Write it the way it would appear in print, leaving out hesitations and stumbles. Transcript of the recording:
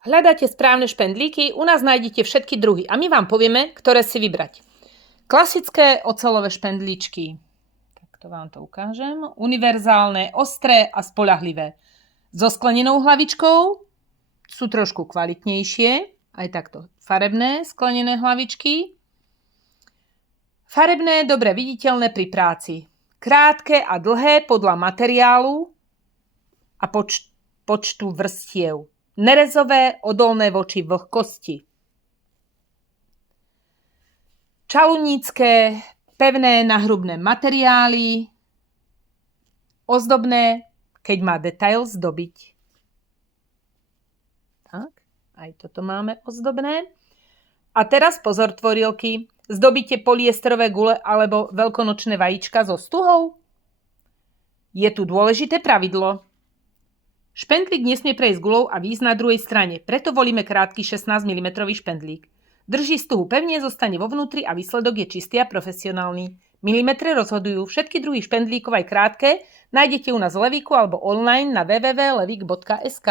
Hľadáte správne špendlíky, u nás nájdete všetky druhy a my vám povieme, ktoré si vybrať. Klasické oceľové špendlíčky. Takto vám to ukážem. Univerzálne, ostré a spoľahlivé. So sklenenou hlavičkou sú trošku kvalitnejšie. Aj takto farebné sklenené hlavičky. Farebné, dobre viditeľné pri práci. Krátke a dlhé podľa materiálu a počtu vrstiev. Nerezové, odolné voči vlhkosti. Čalunícke, pevné nahrubné materiály. Ozdobné, keď má detail zdobiť. Tak, aj toto máme ozdobné. A teraz pozor, tvorilky. Zdobíte poliesterové gule alebo veľkonočné vajíčka so stuhou? Je tu dôležité pravidlo. Špendlík nesmie prejsť gulou a výjsť na druhej strane, preto volíme krátky 16 mm špendlík. Drží stuhu pevne, zostane vo vnútri a výsledok je čistý a profesionálny. Milimetre rozhodujú, všetky druhy špendlíkov aj krátke nájdete u nás v Levíku alebo online na www.levik.sk.